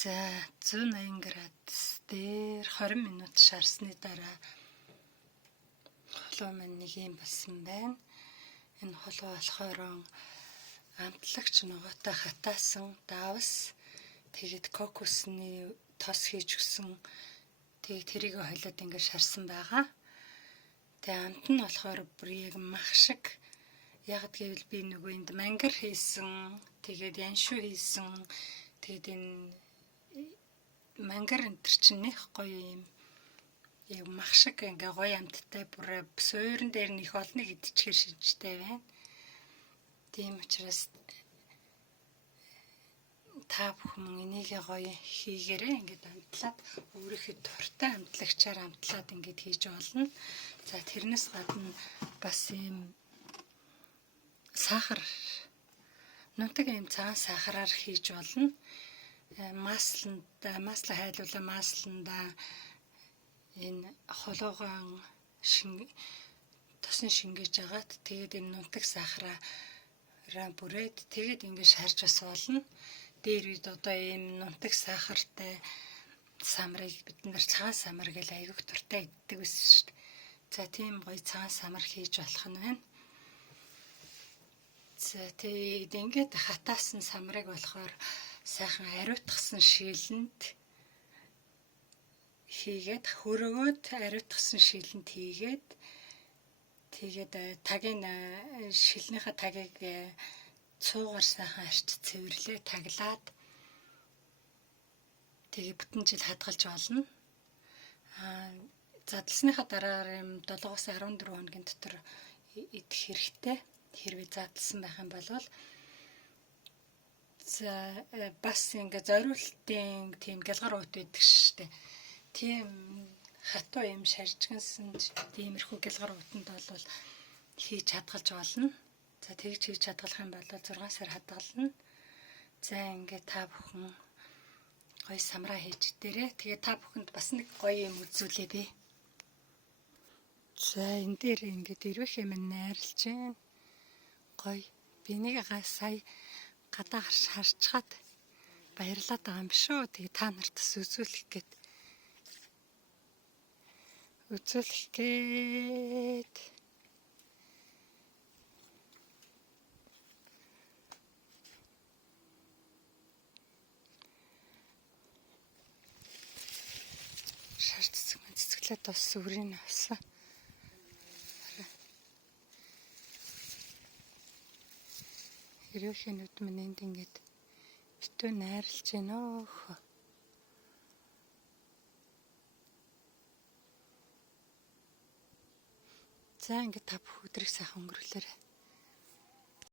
За 180 градус дээр 20 минут шарсны дараа холоо маань нэг юм болсон байна. Энэ холоо болохоор амтлагч ногоотой хатаасан давс тэгээд кокосны тос хийж өгсөн. Тэгээд тэрийг хойлоод ингээд шарсан байгаа. Тэгээ амт нь болохоор бүр яг мах шиг. Яг гэвэл би нөгөө энд мангар хийсэн, тэгээд яншуу хийсэн. Тэгээд энэ мангар энэ чинь нэх гоё юм. Яг мах шиг ингээ гоё амттай бүр суурин дээр нэх олныг идчихэр шинжтэй байна. Тийм учраас та бүхэн энийг гоё хийгээрэй. Ингээд амтлаад өөрийнхөө дуртай амтлагчаар амтлаад ингээд хийж болно. За тэрнээс гадна бас юм сахар нутаг юм цагаан сахараар хийж болно. Масла хайлуулаа масланда энэ хологоон тосны шингээж агаад тэгээд энэ нутаг сахараа бүрээд тэгээд ингээд шарж бас болно. Дээр үед одоо ийм нутаг сахартай самрыг бид нар цагаан самар гэж аягүй дуртай иддэг байсан шүү дээ. За тийм гоё цагаан самар хийж болох нь байна. За тэгээд ингээд хатаасан самрыг болохоор сайхан ариутгсан шилэнд хийгээд хөрөгөөд ариутгсан шилэнд хийгээд тэгээд тагийн шилнийхээ тагийг цуугаар сайхан арч цэвэрлээ таглаад тэгээ бүтэн жил хадгалж болно. Задлсныхаа дараагаар юм 7-аас 14 хоногийн дотор идэх хэрэгтэй. Хэрвээ задлсан байх юм бол за бас ингээ зориултын тийм гэлгар уут байдаг штэ. Тийм хатуу юм шаржгансан тиймэрхүү гэлгар уутанд бол хийж хадгалж болно. За тэгж хийж хадгалах юм бол 6 сар хадгална. За ингээ та бүхэн гоё самраа хийж дээрээ. Тэгээ та бүхэнд бас нэг гоё юм үзүүлээ би. За энэ дээр ингээд ирвэх юм найрлж байна. Гоё. Би нэг сая гадаа харчгаад баярлаад байгаа юм биш үү. Тэгээ та нарт бас үзүүлэх гээд. Шарт цэцгэлээд бас сүрийн авсан. Ирвэх нүд минь энд ингээд битүү найрлж байна өөхөө. За ингээд та бүх өдрийг сайхан өнгөрүүлээрэй.